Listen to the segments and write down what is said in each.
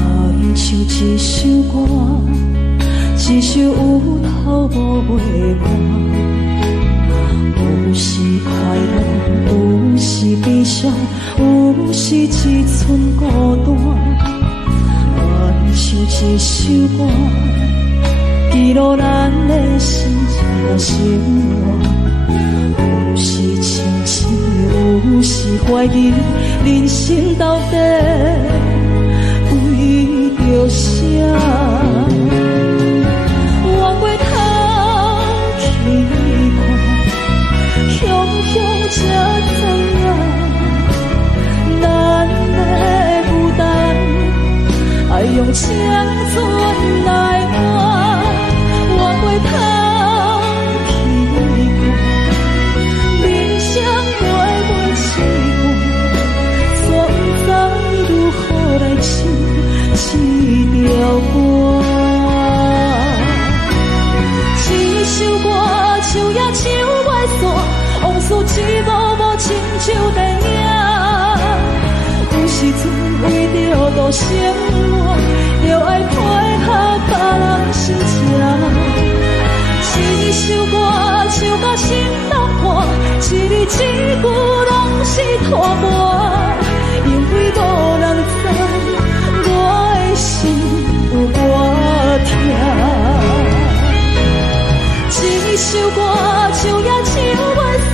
爱像一首歌，一首有头无尾半。有时快乐，有时悲伤，有时一寸孤单。爱像一首歌，记录咱的心情生活。有时清醒，有时怀疑，人生到底为着啥？往过头去看，雄雄才知影，咱的负担爱用青春来换。往过头。一条歌，一首歌唱也唱袂煞，往事一幕幕亲像电影。有时阵为着度生活，就爱配合别人心情。一首歌唱到心落汗，一字一句拢是拖磨，因为无人知。心有多痛，一首歌唱也唱袂煞，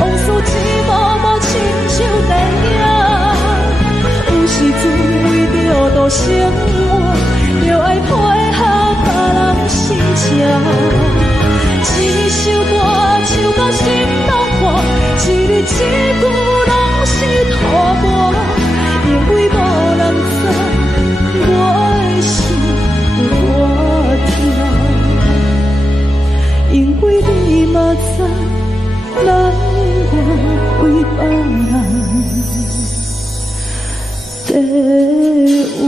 往事一幕幕亲像电影。有时阵为着度生活，就爱配合别人心情。一首歌唱到心落汗，一字一句拢是拖磨，因为无人知。我的心有多痛，因为你嘛知，咱我为别人在活。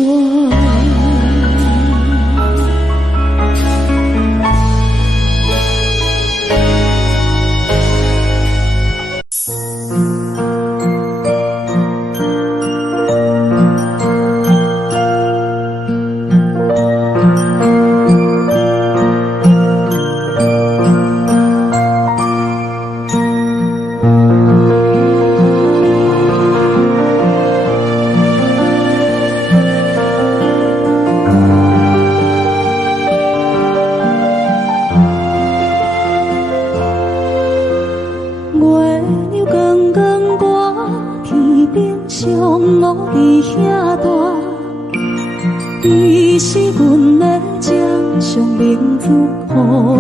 你是阮的掌上明珠，抱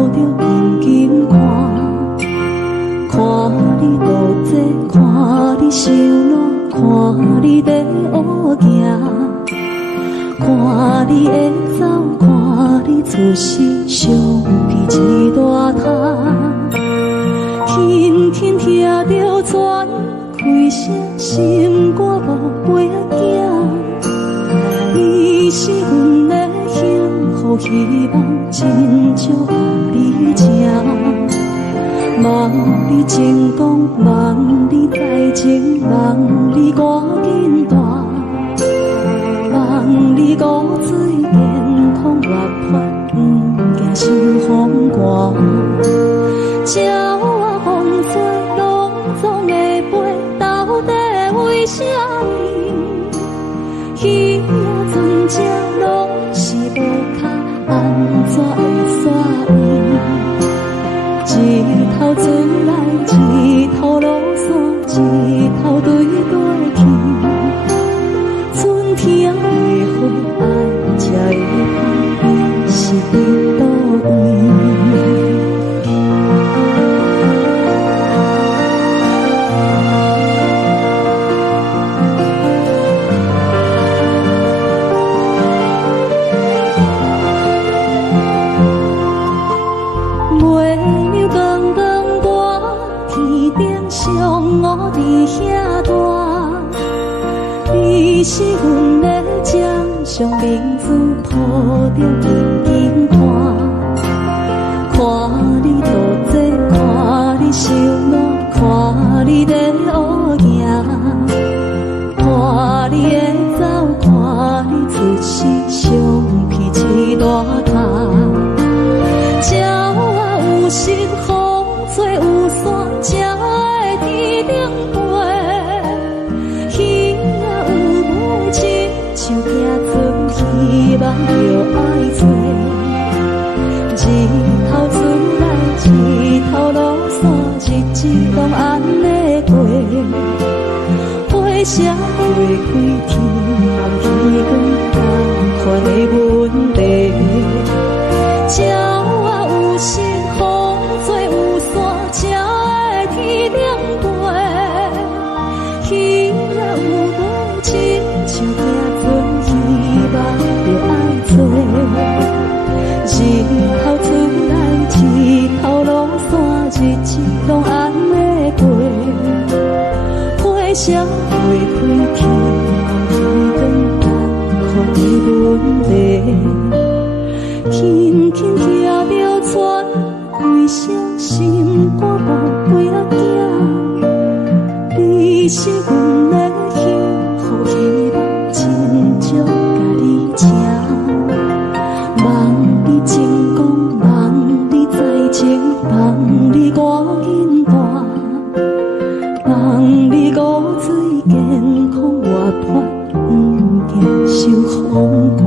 着紧紧看，看你独坐，看你受难，看你在乌行，看你会走，看你出世，伤去一大摊，轻轻听着泉开声，心肝无飞行。你是阮的幸福希望，真少予你吃。望你成功，望你再情，望你赶紧大，望你骨髓健康活泼，不惊受风寒。鸟仔风吹，拢总会飞，到底为什么？鱼仔船只拢是无脚，安怎会煞伊？一头船来，一头落山，一头对对去。春天的花爱吃的香，是伫倒位？我伫遐大，你是阮的掌上明珠，抱着紧紧看，看你独坐，看你受难，看你在乌行，看你会走，看你出世。就爱做。日头出来，日头落山，日子拢安尼过。花谢花开，天暗天光，同款的问题。鸟仔有心，风做有线，才会天亮过。鱼仔有尾，亲像行船，希望着爱做。日头出来，日头落山，日子拢安尼过。花谢花开，天暗天光，同款的问题。轻轻骑着船，开声心肝无归仔行。你是阮的幸福，希望亲像甲你请。望你成功，望你在前，望你赶紧大，望你骨髓健康活泼，不惊受风寒。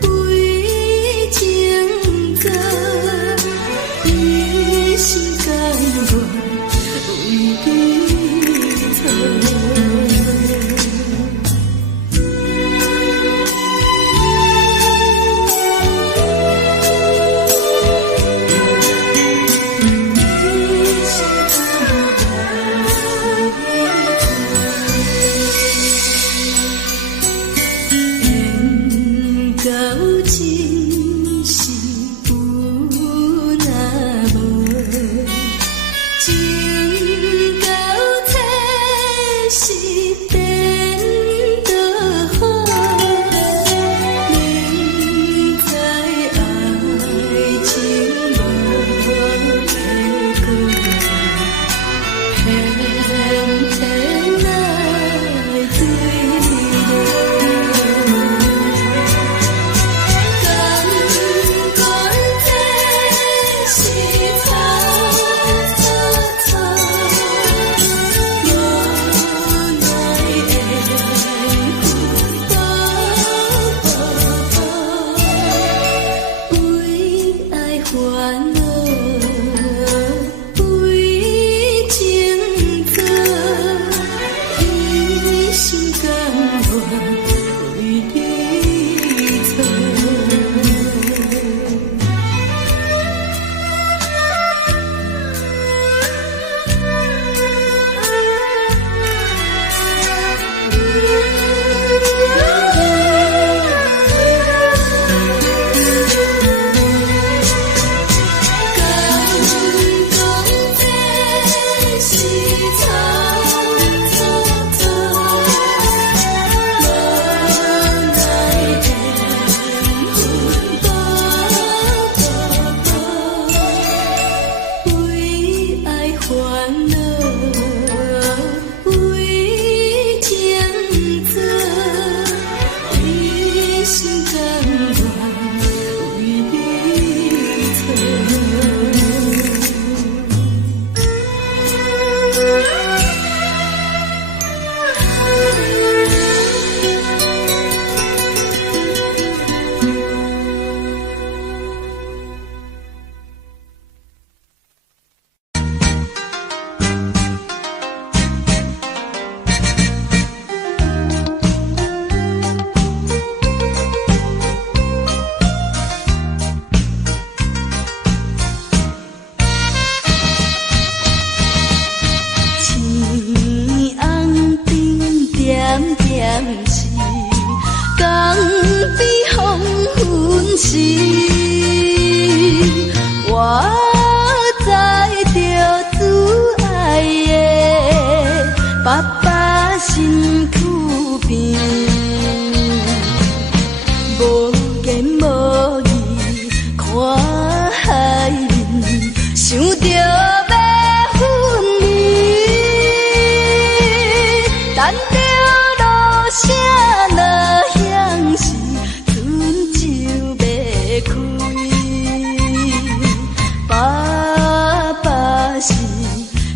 为时，我知着自爱的爸爸身躯边，无言无语看海面，想着要分离，等着落声若响时，船就要开。爸爸是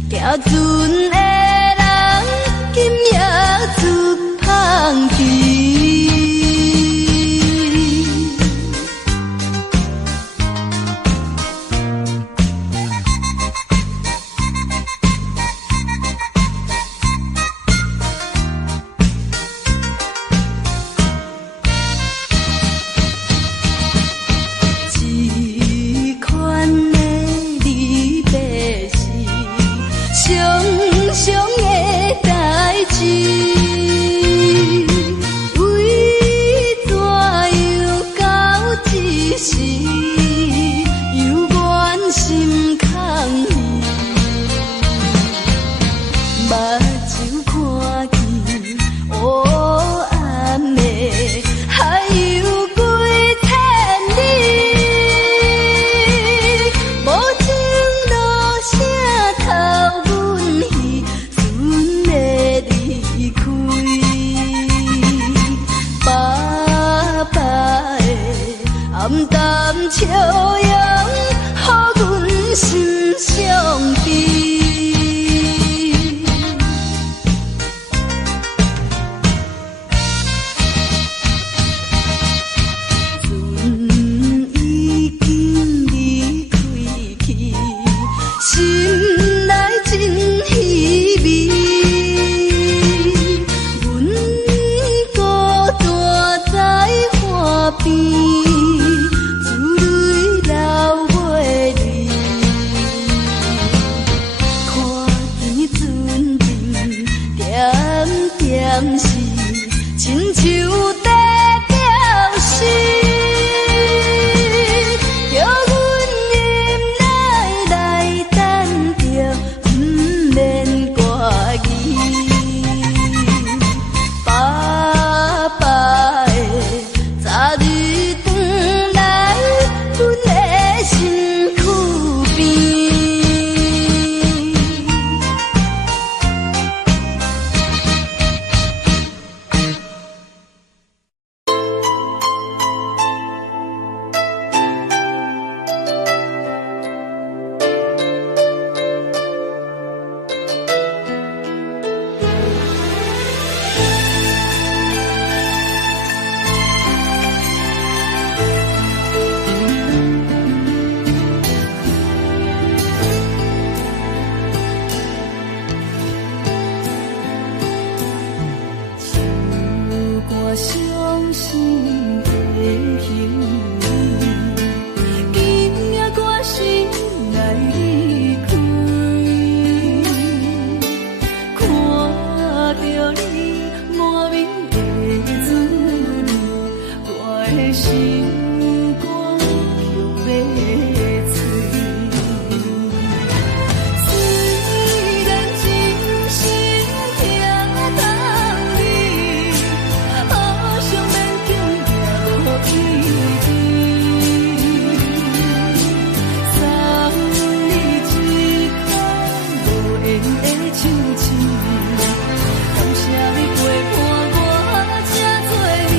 行船的人，今夜出芳气。这款的离别是常常的代志，为怎样到这时，犹原心空虚，目睭看见黑暗的还有几千里，无情落声透阮戏，船要离开。爸爸的暗淡笑容，予阮心伤悲。已经离开去，心内真稀微。阮孤单在花边，珠泪流袂离。看见船阵点点是，亲像在表示。叫阮忍耐来等着，不免挂疑。爸爸的早日转来，阮的身躯边。我伤心的行李，今夜我心来离开，看着你满面的滋味，我的心肝却要碎。虽然真心疼你，好想免紧了一滴，送你一款无言的手指，感谢你陪伴我这多年。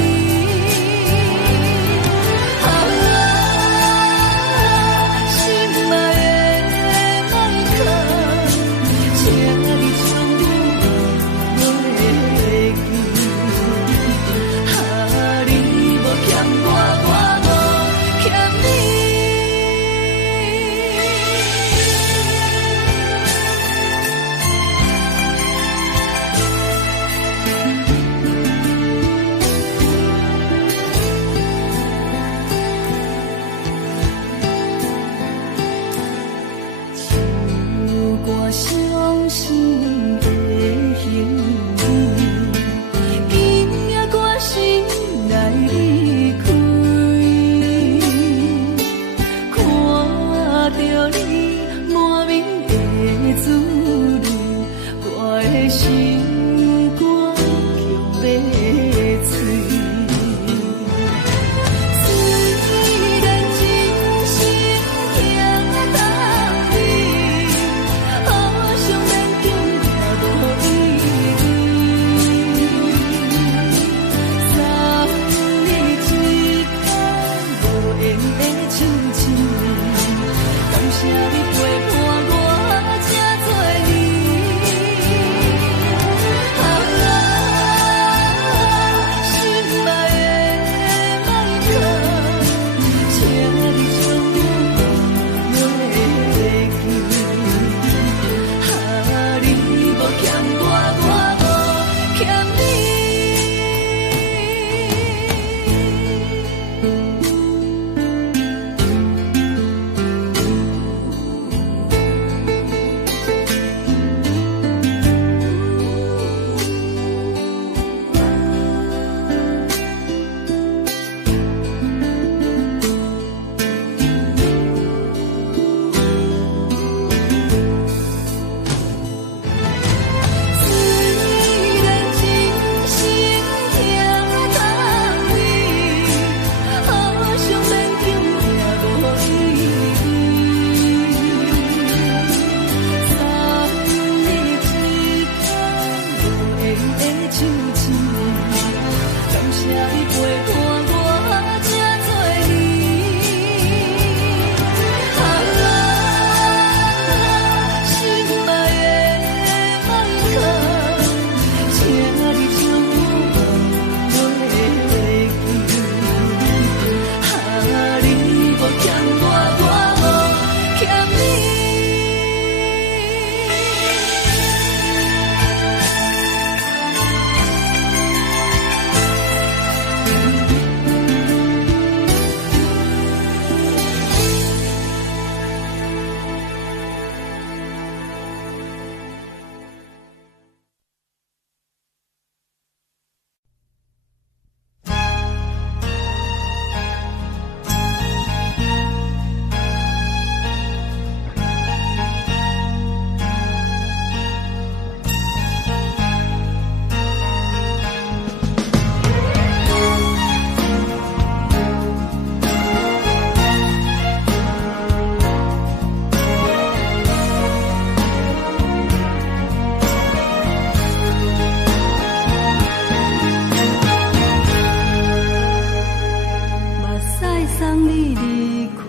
送你离开，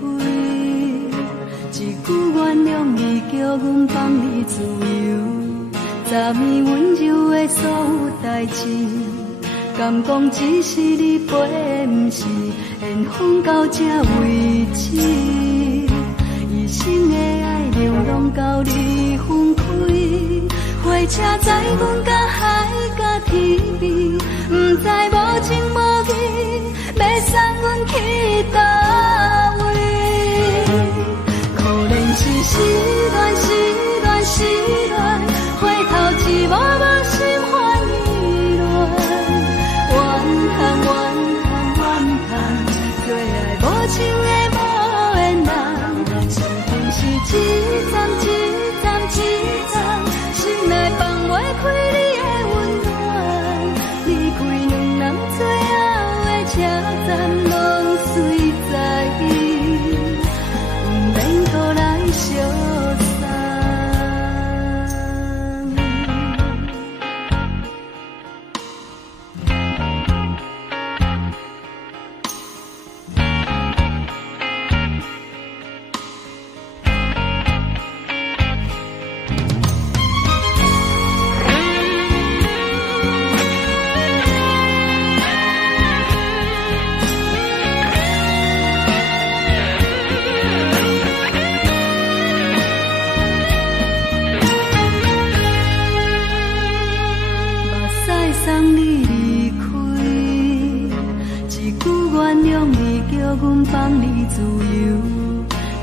一句原谅你，叫阮放你自由。昨暝温柔的所有代志，敢讲只是你陪，不是缘分到这为止。一生的爱流浪到你分开，火车载阮甲海甲天边，不知无情无义，要送阮去倒位？可怜是失恋，失恋，失恋，回头一幕幕心烦意乱，怨叹，怨叹，怨叹，最爱无情的无缘人，上天是一站一站一站，心内放袂开你的温暖，离开两人最后的车站，拢随在意，不免搁来相送。送你离开，一句原谅你，叫阮放你自由。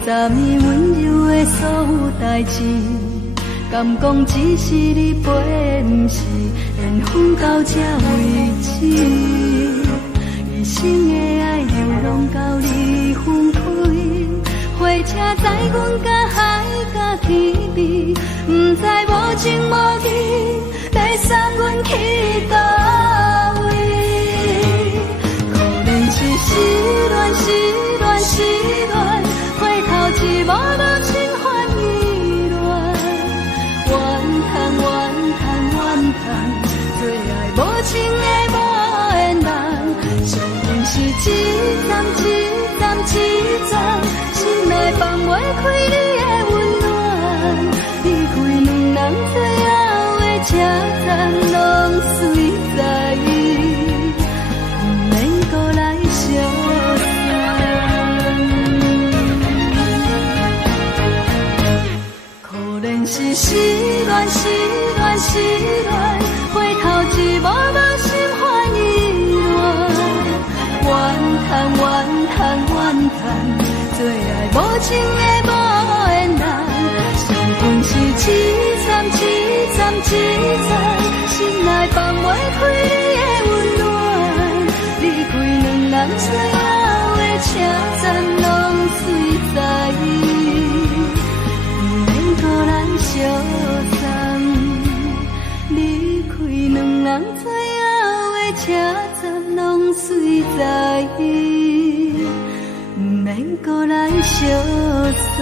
昨暝温柔的所有代志，敢讲只是你陪，不是缘分到这为止。一生的爱流浪到你分开，火车载阮甲海甲天边，不知无情无义，要送阮去倒位？可怜是失恋，失恋，失恋，回头一幕幕心烦意乱，怨叹，怨叹，怨叹，最爱无情的无缘人，上天是一站一站一站，心内放袂开你的温暖，离开两人最后的车站，拢随在意，不免搁来相送。可怜是失恋，失恋，失恋，回头一幕幕心烦意乱，怨叹，怨叹，怨叹，最爱无情的无缘人，上天是一站一站一站，心内放袂开你的温暖，离开两人最后的车站，拢随在意，不免搁来相送。离开两人最后的车站，拢随在意，不免搁来相送。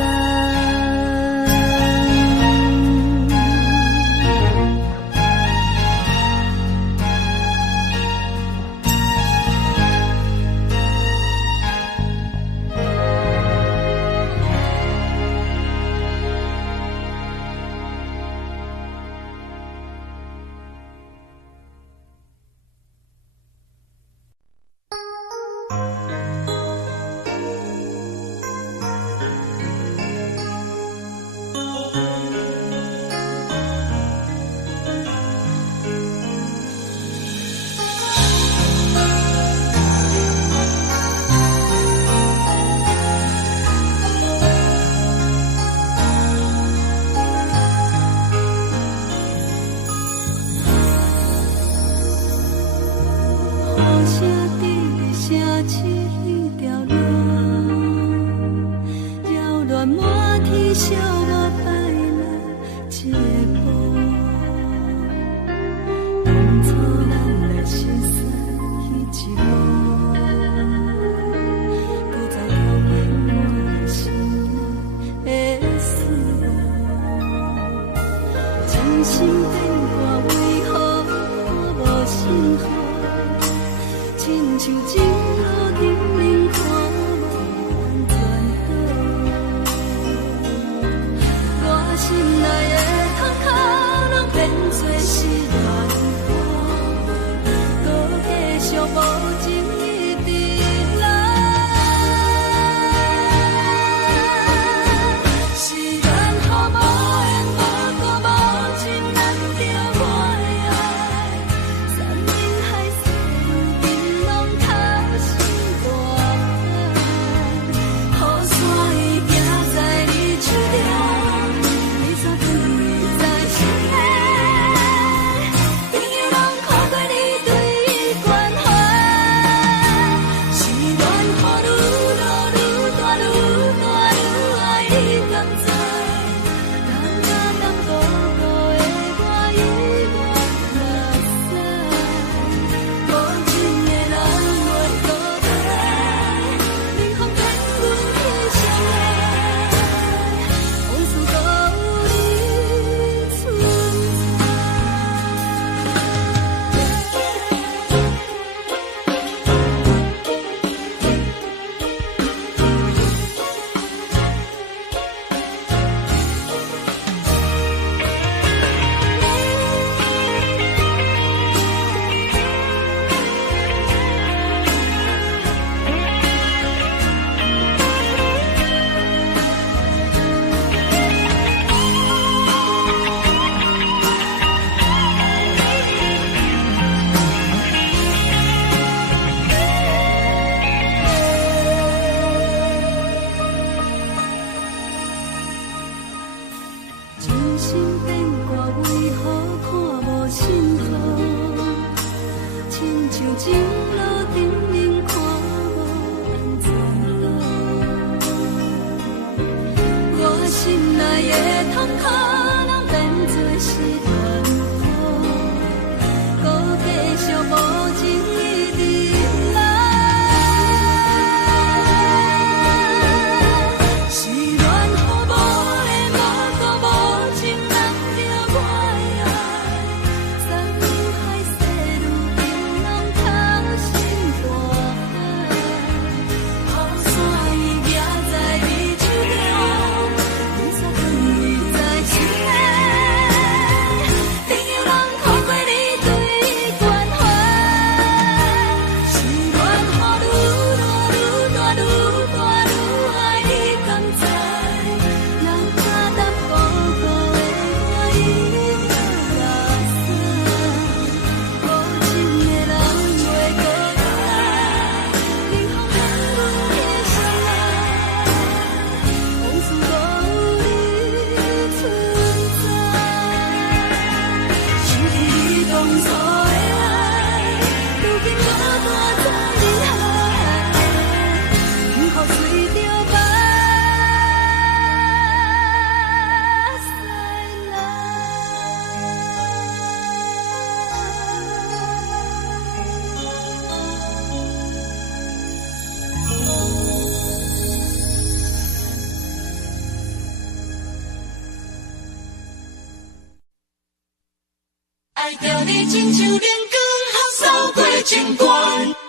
爱着你亲像连光，好扫过情关。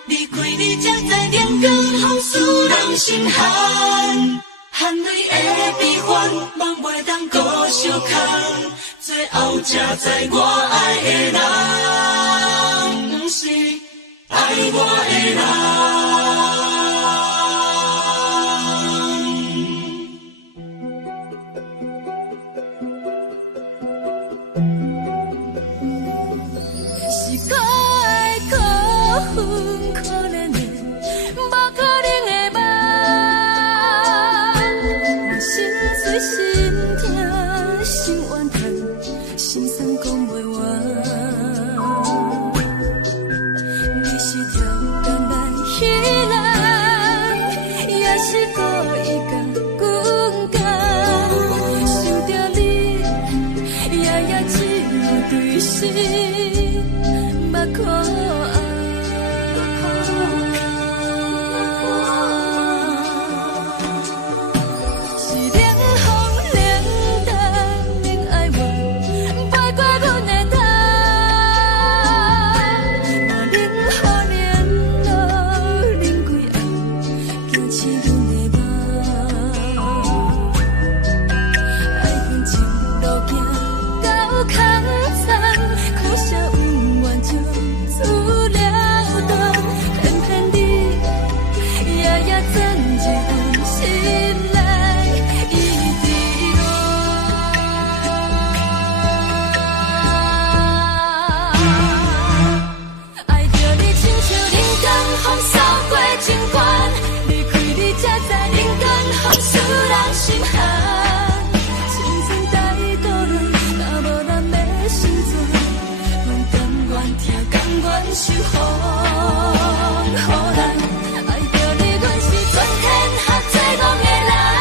离开你才知连光，风使人心寒。含泪的悲欢，望袂当搁相牵。最后才知我爱的人，不是爱我的人。爱着你，阮是全天下最戆的人。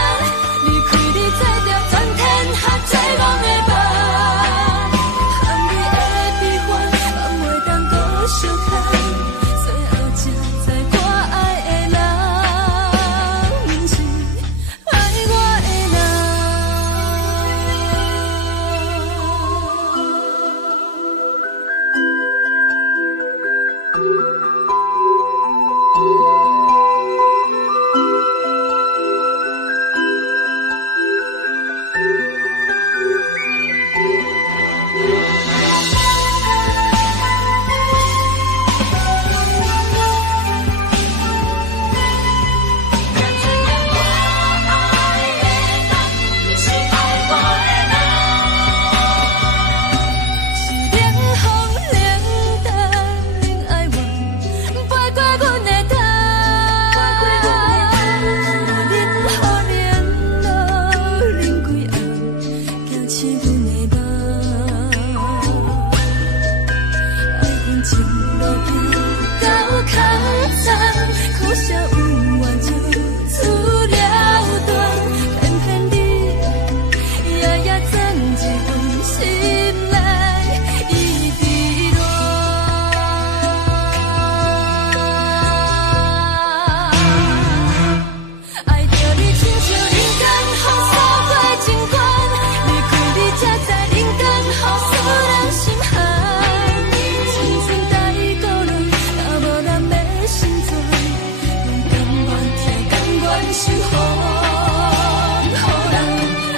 守护。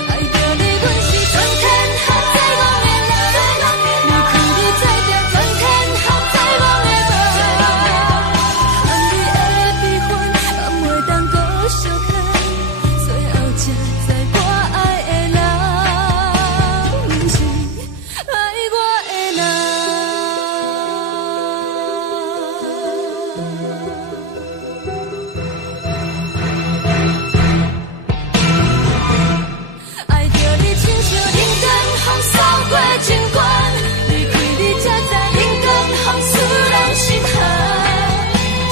爱着你，阮是全天下最戆的人。离开你才知全天下最戆的梦。含泪的悲欢，也袂当搁相牵。最后才知我爱的人，不是爱我的人。爱着你，亲像人间风扫过情关，离开你才知人间风使人心寒。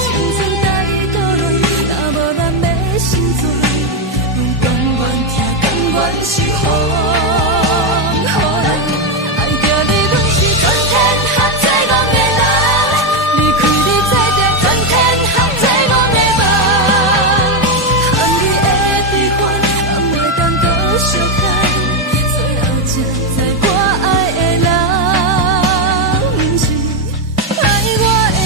青春在倒落，若无咱要成全，甘愿听，甘愿守护。爱着你，阮是全天下最戆的人，离开你才知全天下最戆的梦。含泪的悲欢，也袂当搁相牵，最后才知我爱的人，不是爱我的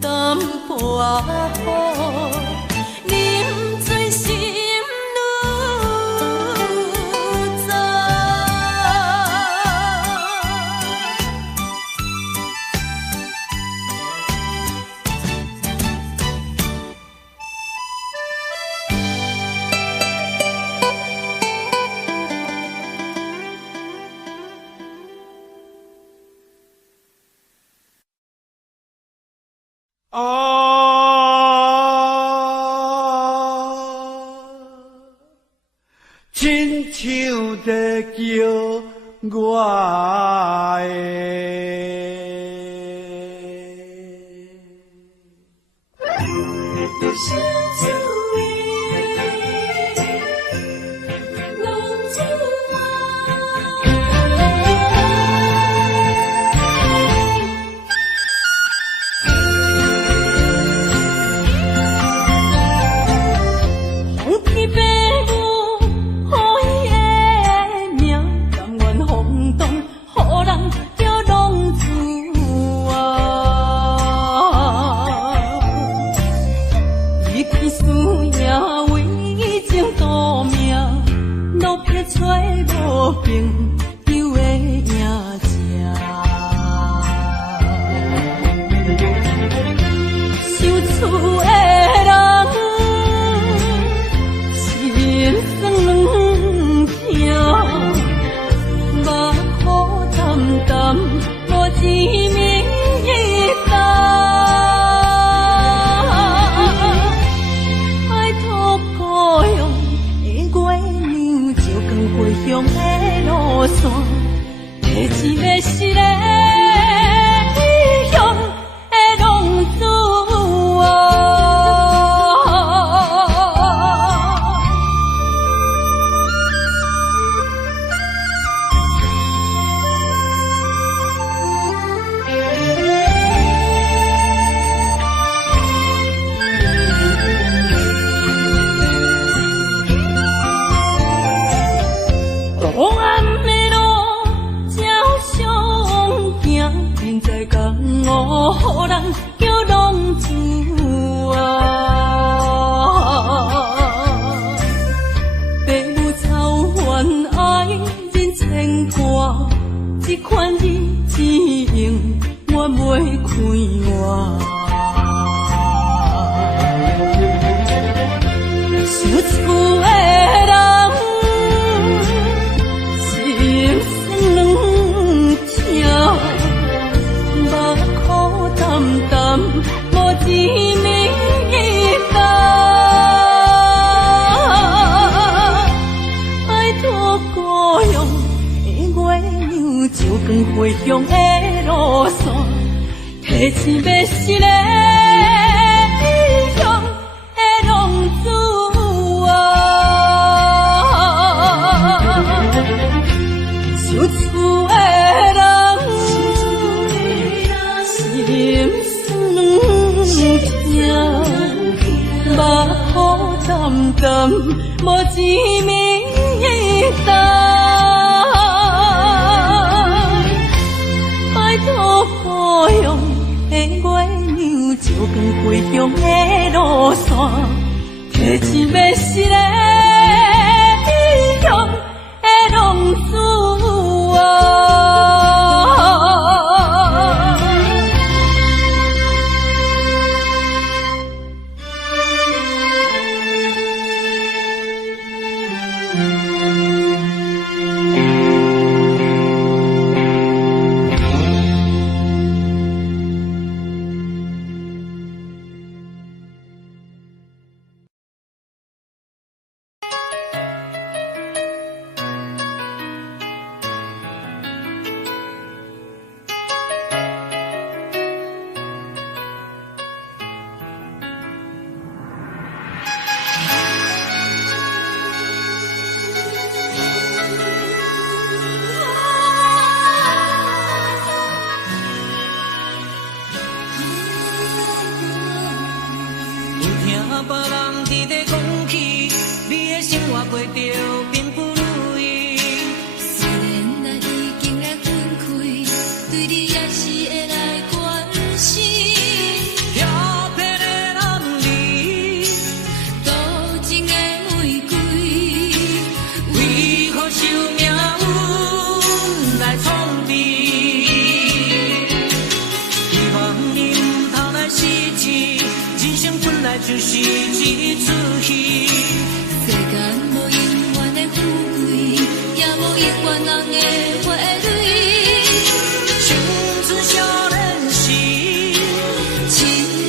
淡薄雨，啉醉心愈早。亲像在叫我也本来就是一出戏。世间无永远的富贵，也无永远人的花蕊。青春少年时，亲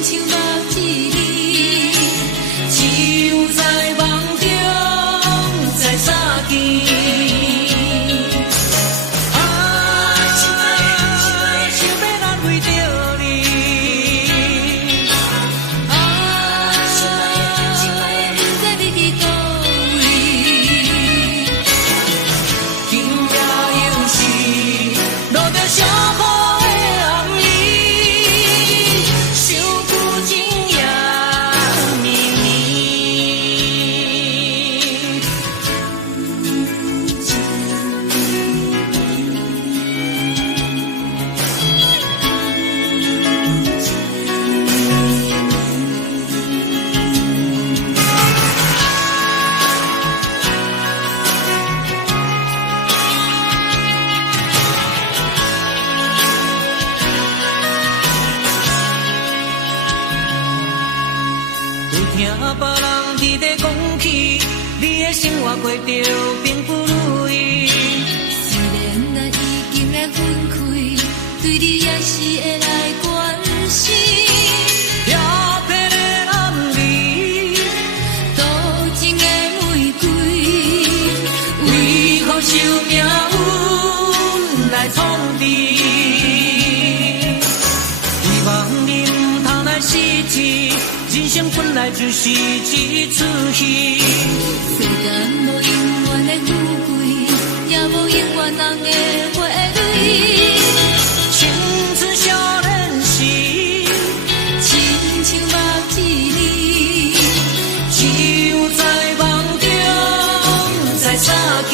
像目一字，只有在梦中才相见。过着并不如意，虽然咱已经来分开，对你也是会来关心。调皮的男儿，多情的玫瑰，为何受命运来创治？希望你唔通来失志，人生本来就是一出戏。世间无永远的富贵，也无永远人的花蕊。青春少年时，亲像目一字，只有在梦中才相见。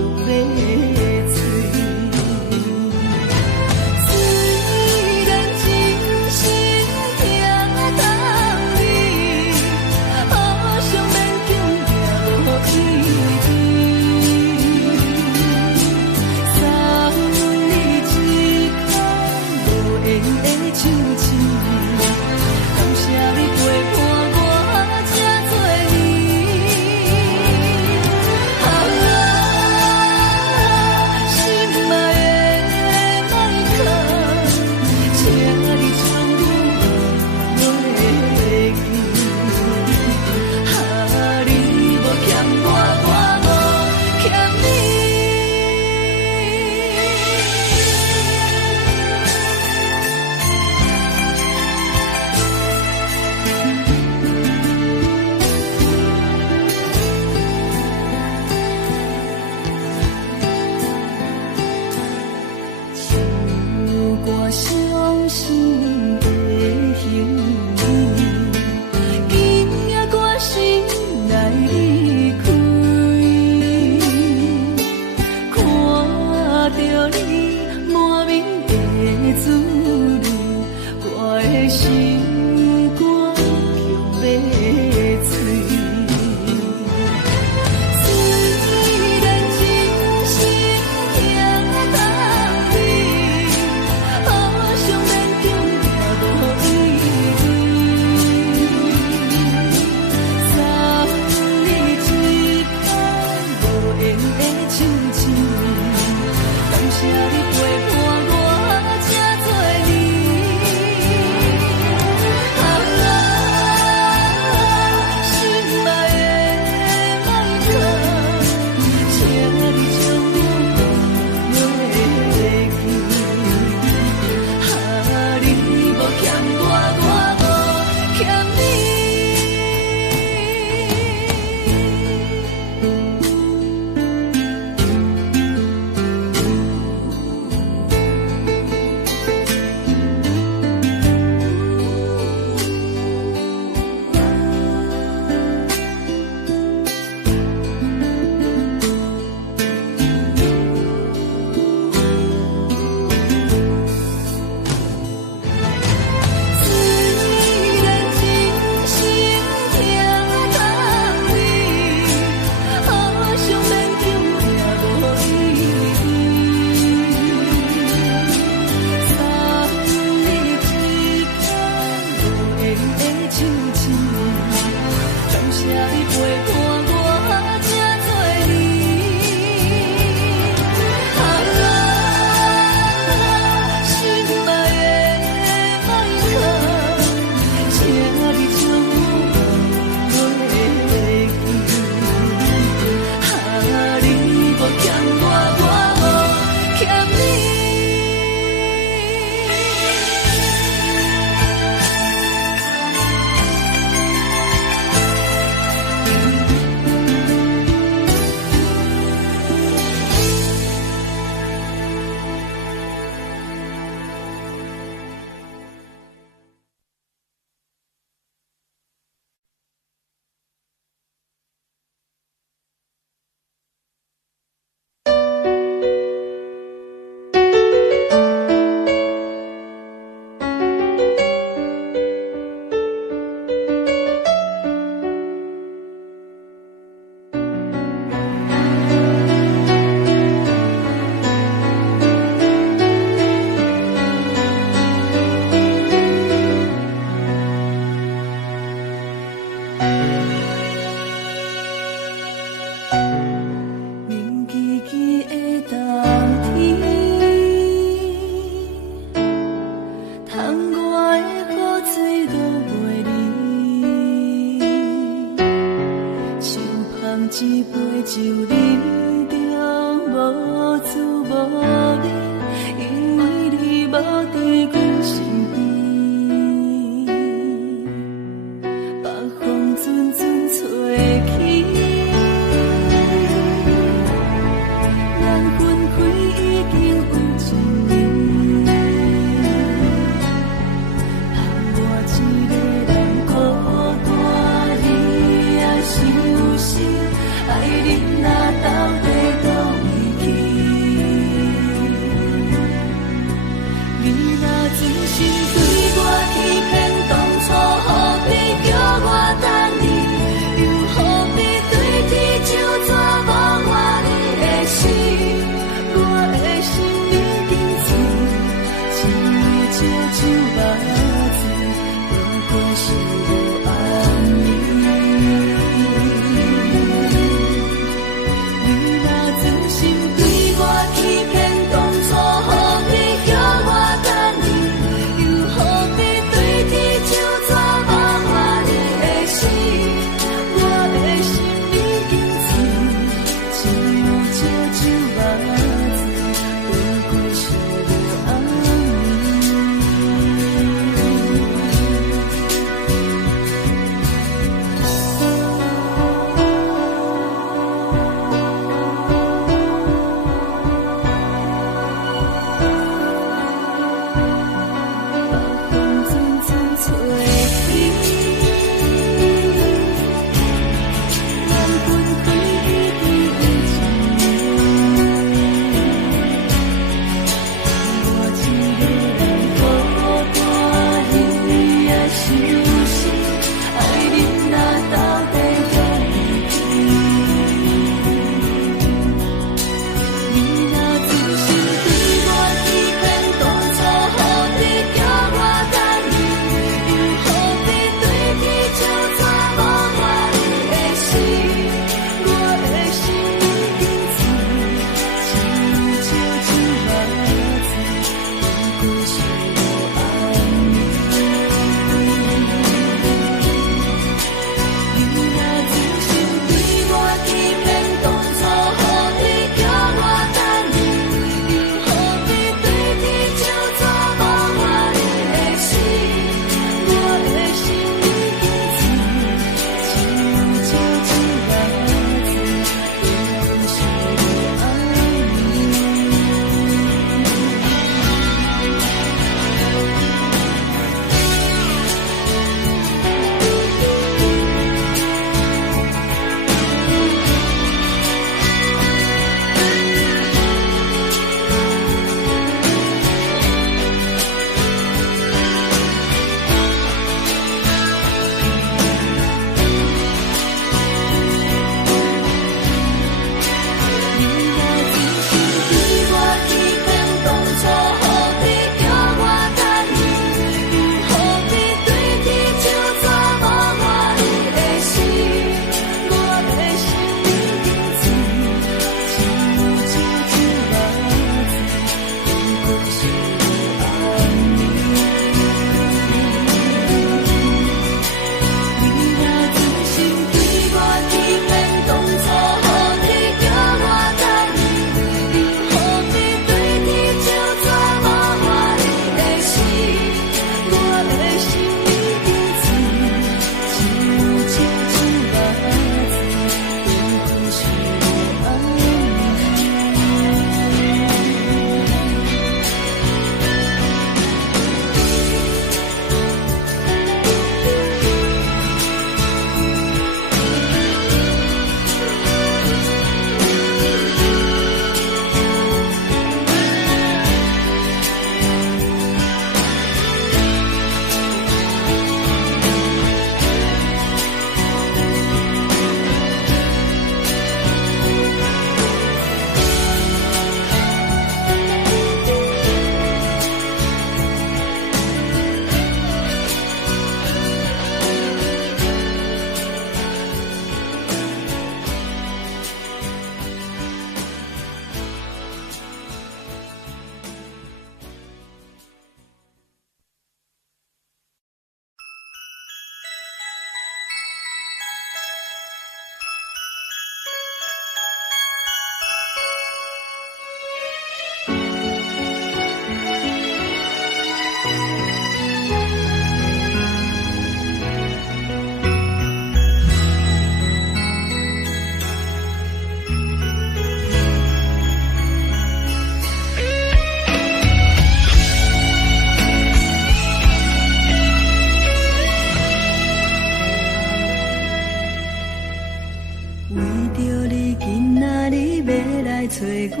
找我，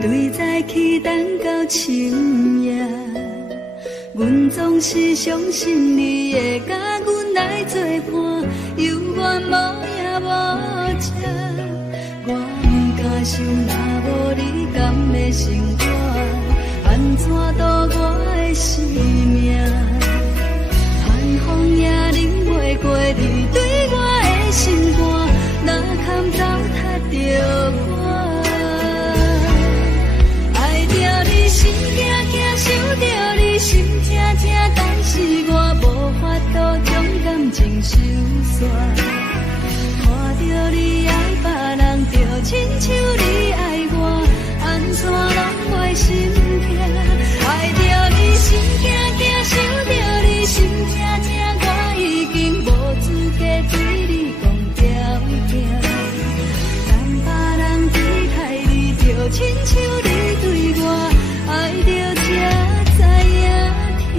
对在起等到深夜。阮总是相信你会甲阮来作伴，犹原无影无迹。我不敢想，若无你甘的生活，安怎度我的生命？寒风也忍袂过你对我的心肝，哪堪糟蹋着我？爱着你心惊惊，想着你心痛痛，但是我无法度将感情收煞。看着你爱别人，就亲像你爱我，安怎拢袂心痛？爱着你心惊惊，想着你心痛痛，我已经无资格对你讲条件。但别人对待你，就亲像你对我，爱着才知影痛。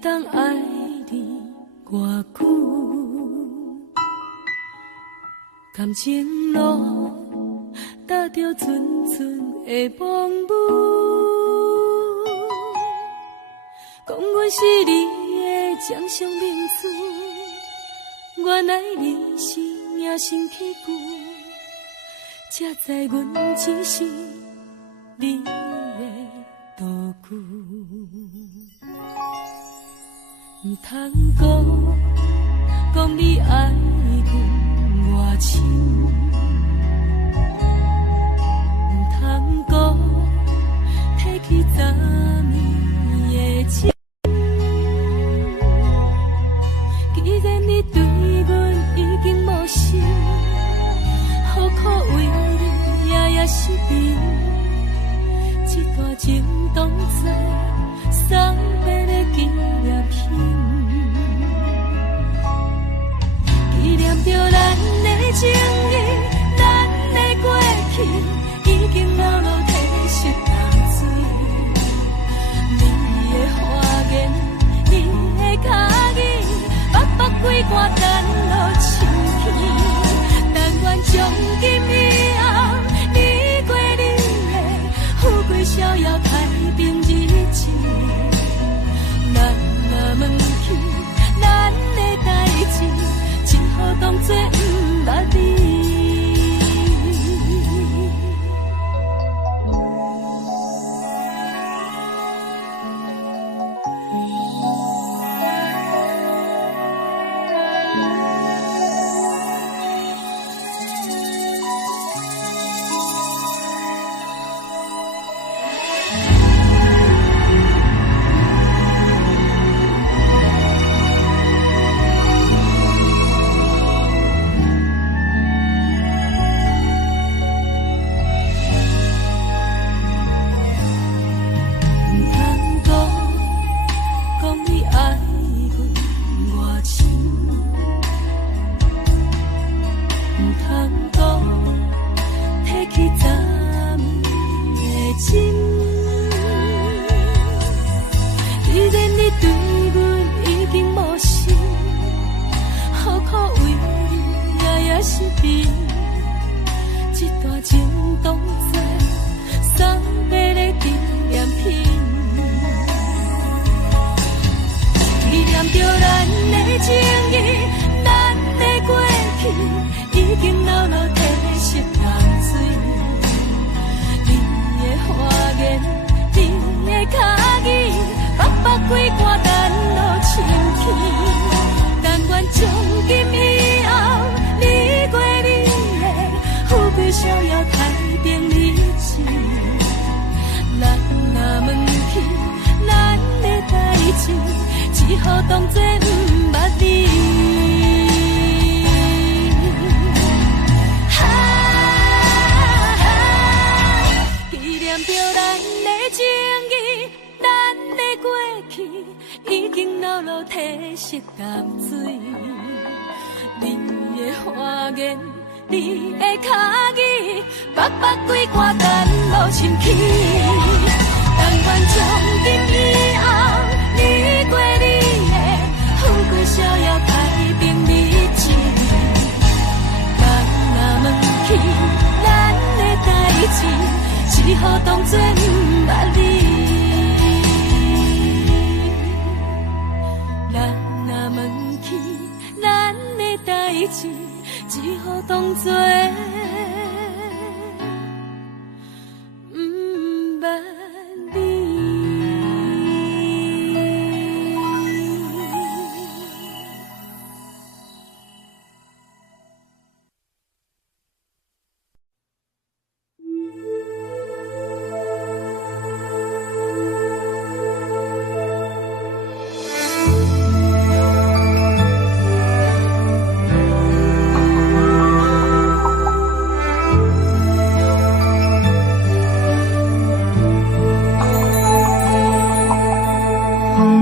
当爱你偌久，感情路踏着纯纯的风舞，讲阮是你的掌上明珠，原来你是命生起句，才知阮只是你的道具。唔通讲你爱阮偌深，唔通讲提起昨暝的情。既然你对阮已经无心，何苦为你夜夜失眠？这段情当作送别的纪念品。纪念着咱的情谊，咱的过去，已经老老褪色淡水。你的花言，你的脚语，白白几挂等落深片。但愿从今以后，你过你的富贵逍遥太平日子。咱若问起咱的代志，只好当作不捌你。只好当作不捌你。纪念着咱的情谊，咱的过去已经老老褪色淡水。你的花言，你的脚语，白白几挂等落深起。但愿从今以后，你过你的富贵逍遥太平日子。咱若问起咱的代志，只好当作不捌你。咱若问起咱的代志，只好当作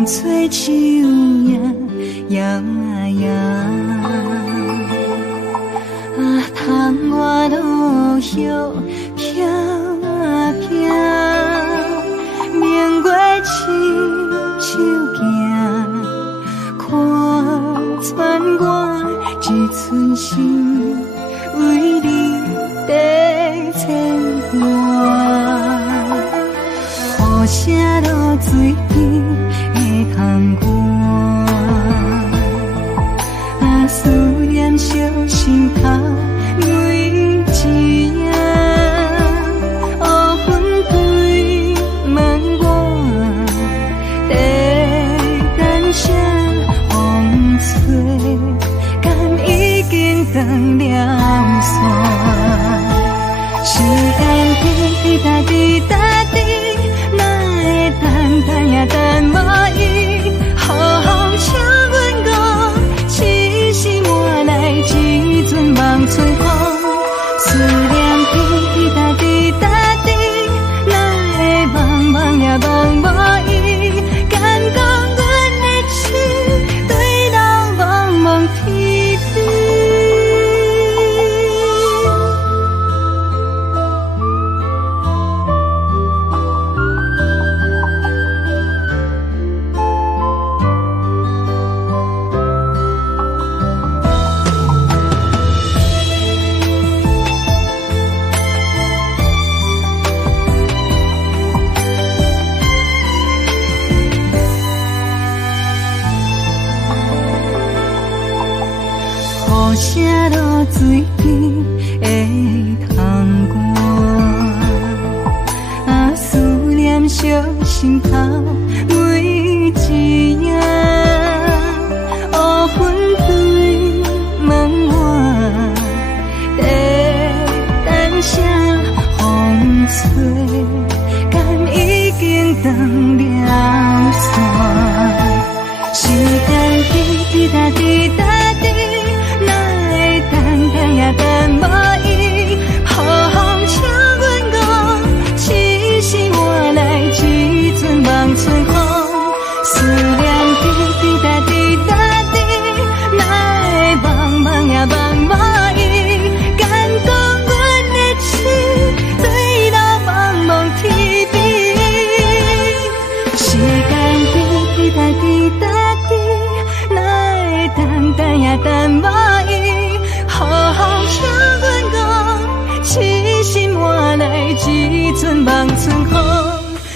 吹树叶摇啊摇，窗外落叶飘啊飘，明月亲手行，声落水边的窗外，啊，思念烧心头每一夜，乌云对门外，在等啥风吹，敢已经断了线。时间滴答滴答滴，哪会等也等无伊？好好请阮讲，痴心换来一阵梦春风。思念滴答滴答滴，哪会梦也梦无伊？敢讲阮的痴，对人茫茫天地。雨声落水边的窗外，啊，思念烧心头每一夜，乌云对门外，在等啥风吹，敢已经断了线。时间滴答滴答滴，等也等无伊，好好请阮讲，痴心换来一阵梦春风。思念滴答滴答滴，哪会梦也梦无伊？敢讲阮的痴，对人茫茫天边。时间滴答滴答滴，哪会等也等无伊？好好请阮讲，痴心换来一阵梦春风。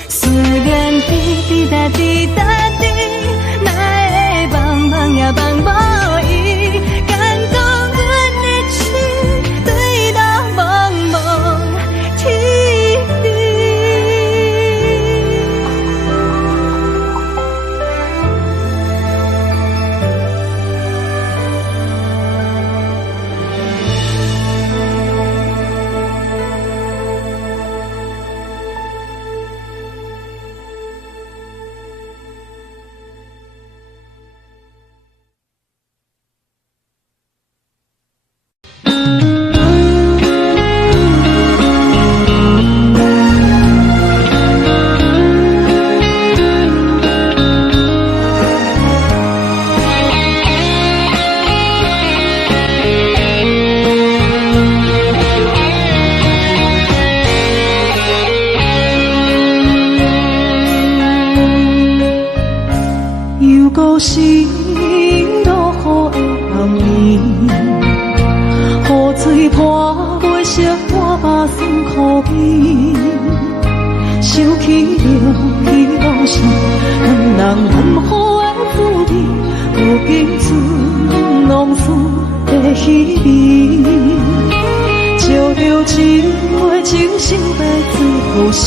思念滴答滴答滴，哪会梦也梦无伊？敢讲阮的痴，对人茫茫天地。故事落雨的暗暝，雨水泼袂湿我目酸苦悲，想起了彼路上两人满好的滋味，如今只拢输在稀微，照着一回情深白纸予死。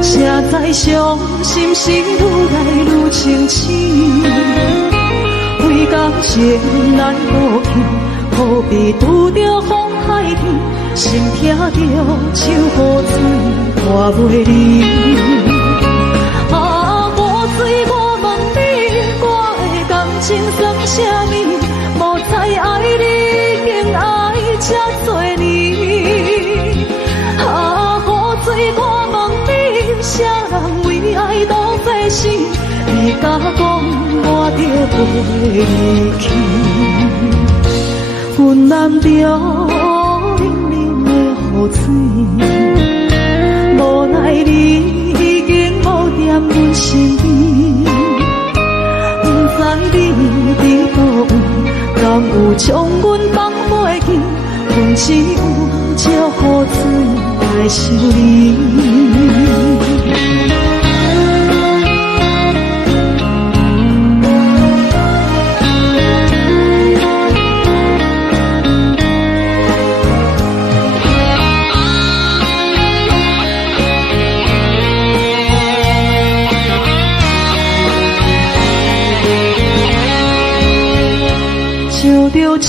谁知伤心事愈来愈清醒，为感情难过去，何必拄着风海天，心痛着手雨水看袂离。啊，雨水我问你，我的感情算啥物？无知爱你竟爱这多年。啊，雨水我问你，啥人为爱都费心？你敢讲我着袂离去？阮难着冷冷的雨水，无奈你已经无踮阮身边。不知你伫倒位，敢有将阮放袂记？阮只有借雨水来想你。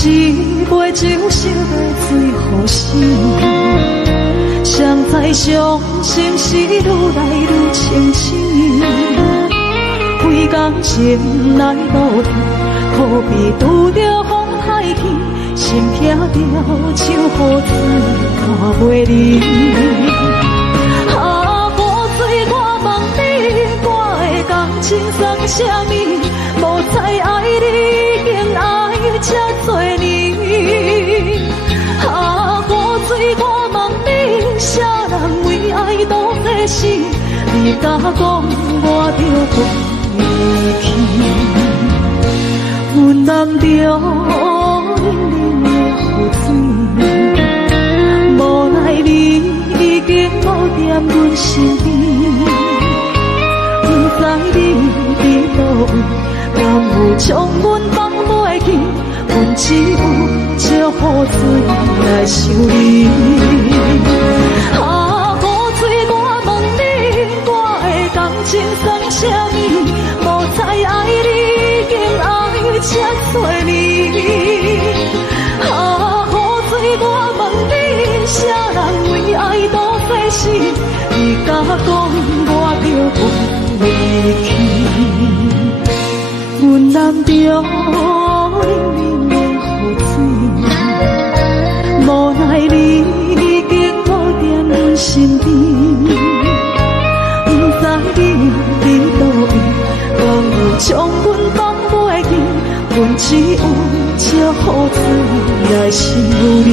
一杯酒烧在最后心，谁知伤心是愈来愈清醒。几工前来路途，可比拄着风太起，心飘着像雨水看袂离。啊，雨水，我问你，我的感情算什么？无再爱你，竟爱这多年。啊，雨水，我问你，谁人为爱多这死？你甲讲，我着离去，阮人着冷冷的雨水，无奈你已经无踮阮身边，不知你伫倒位，敢有将阮放袂记？阮只有借雨水来想你。啊，雨水，我问你，我的感情算什么？无再爱你，竟爱这多年。啊，雨水，我问你，谁人为爱多这死？你甲讲，我着离去，阮男着冷冷的雨水，无奈你已经无踮阮身边，不知你伫倒位，敢有将阮放袂记？阮只有借雨水来想你。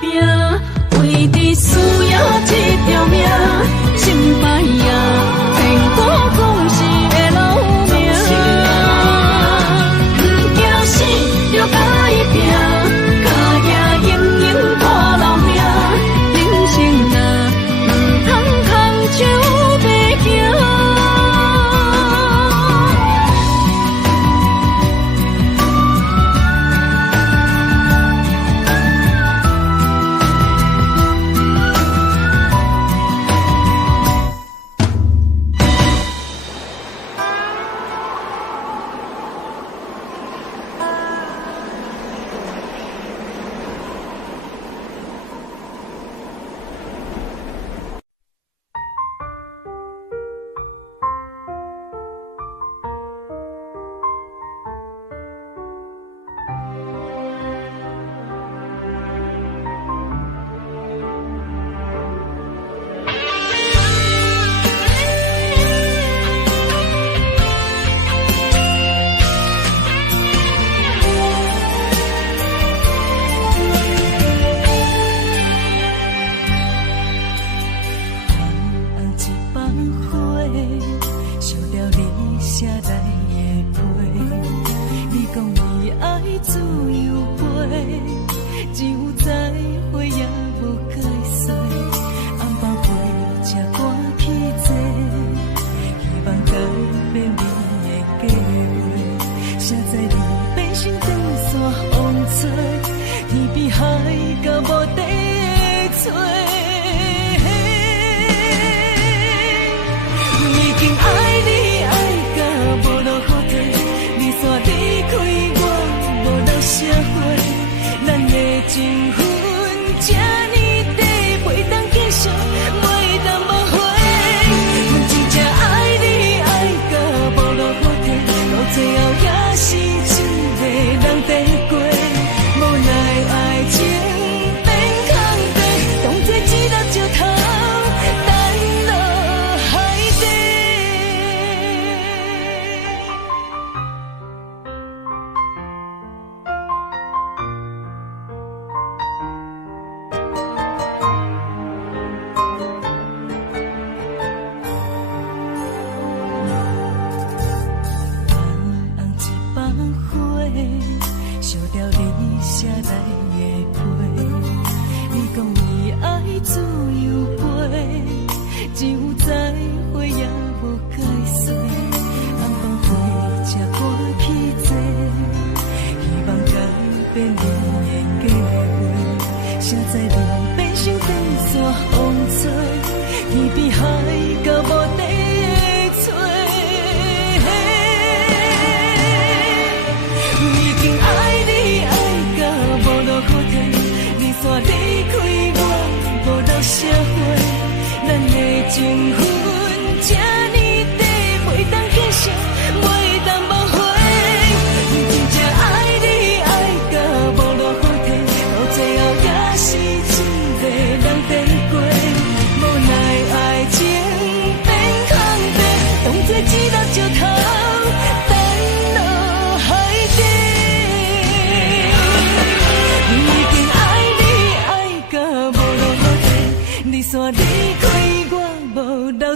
拼，为你需要一条命，成败也骗我讲是会留名。不惊死，就甲伊拼，脚行硬硬拖老命。人生若不通空手白行。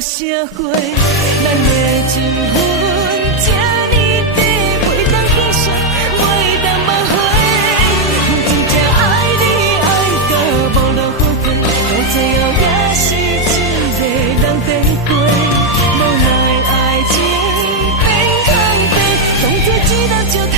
社会，咱的情分这呢短，袂当继续，袂当挽回。真正爱你爱到无路可退，到最后也是一个人在过。无奈爱情变空白，当作一粒石头。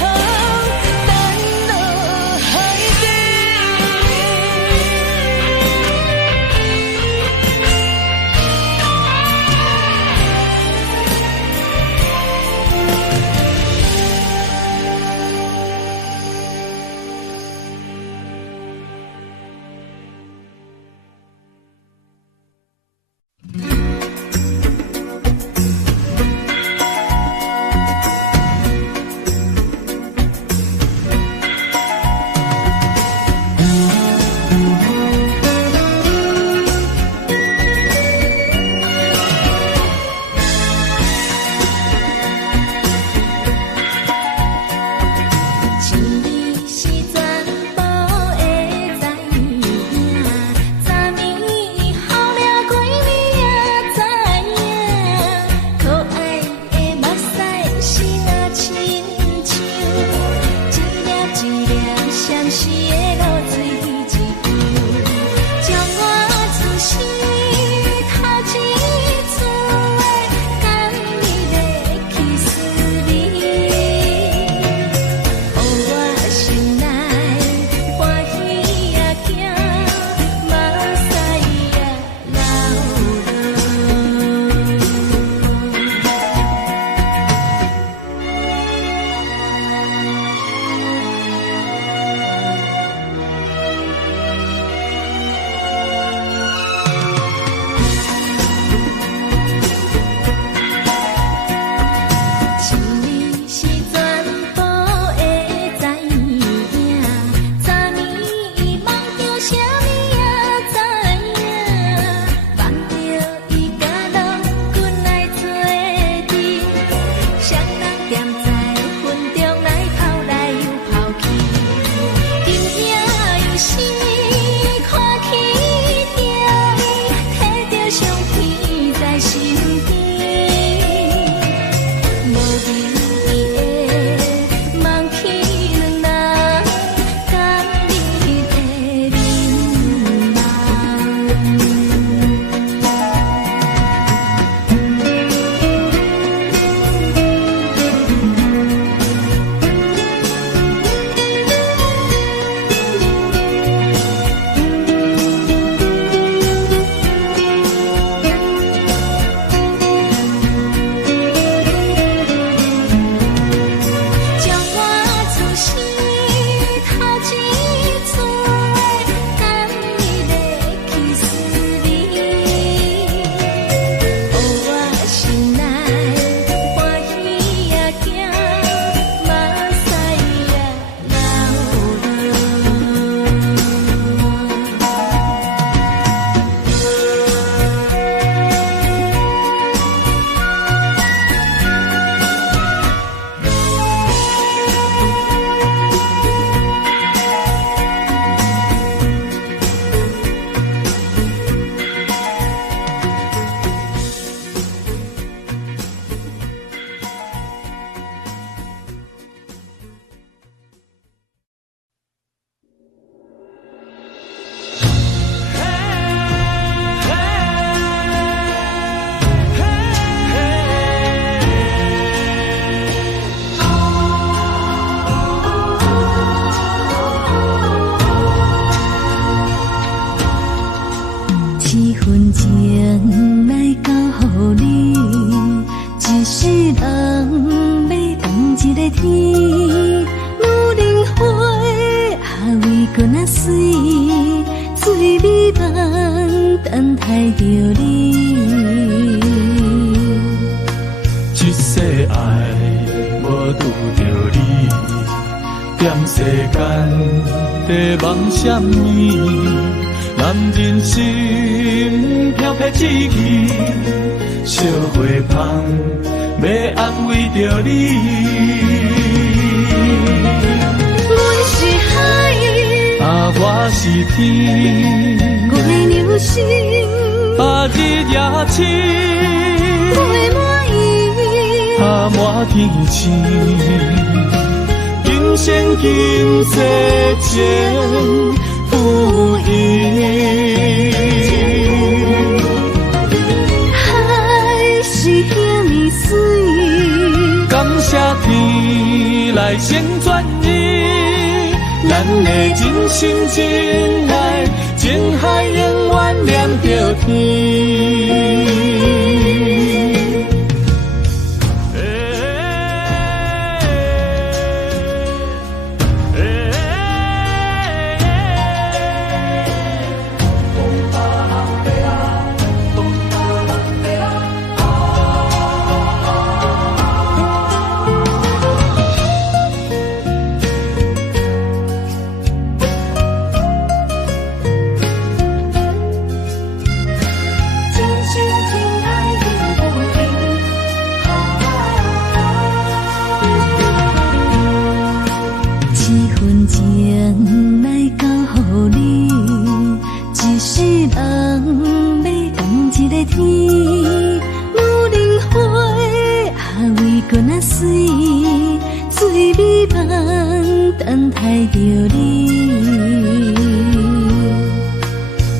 水美梦等待着你。一世爱无拄着你，踮世间在梦什么？男人心飘撇志气，烧花香要安慰着你。阮是海，我是天，月流星，日夜深，月满意，满天星。今生今世前不移，海是遐尼水，感谢天来成全你，咱的真心真爱，情海永远连着天。等待着你，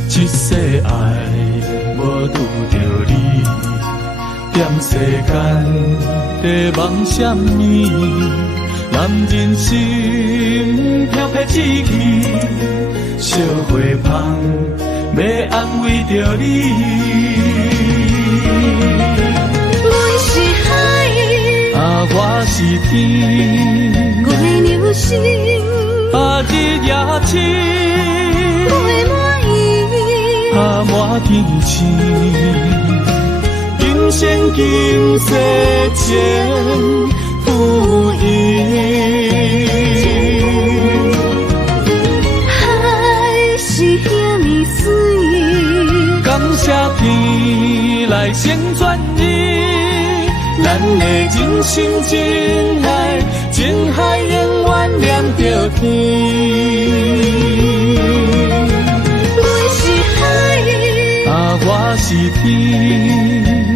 一世爱无拄着你，踮世间在梦什么？男人心飘撇志气，烧花香要安慰着你。阮是海，我是天，月流星，日夜深，月满意，满天星。今生今世前不移，海是遐尼水，感谢天来成全你，咱的真心真爱，情海永远连着天。阮是海，我是天，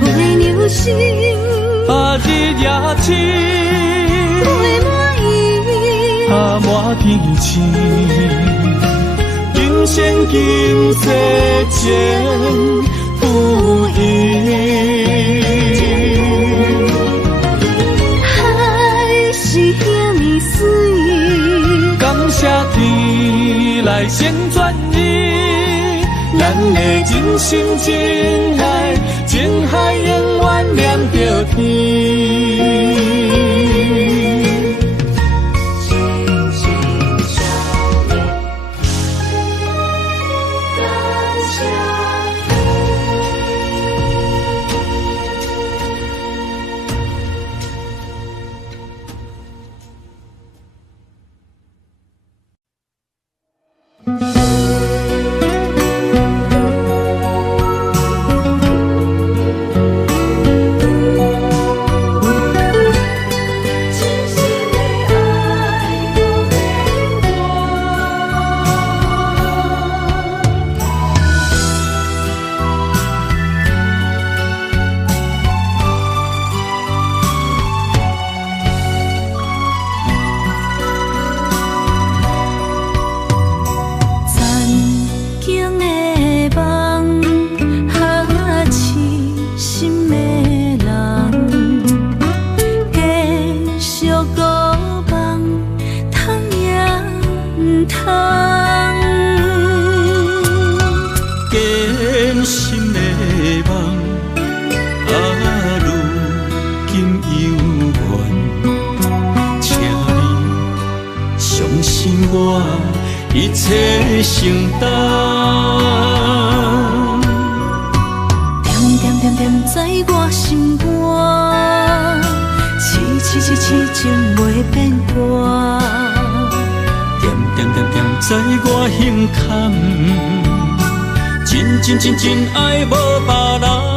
月流星，日夜深，月满意，满天星。今生今世前不移，海是遐尼水，感谢天来成全你，咱的真心真爱，情海永远连着天。一切承担。我心肝，痴情袂变卦，点在我心坎，真爱无别人。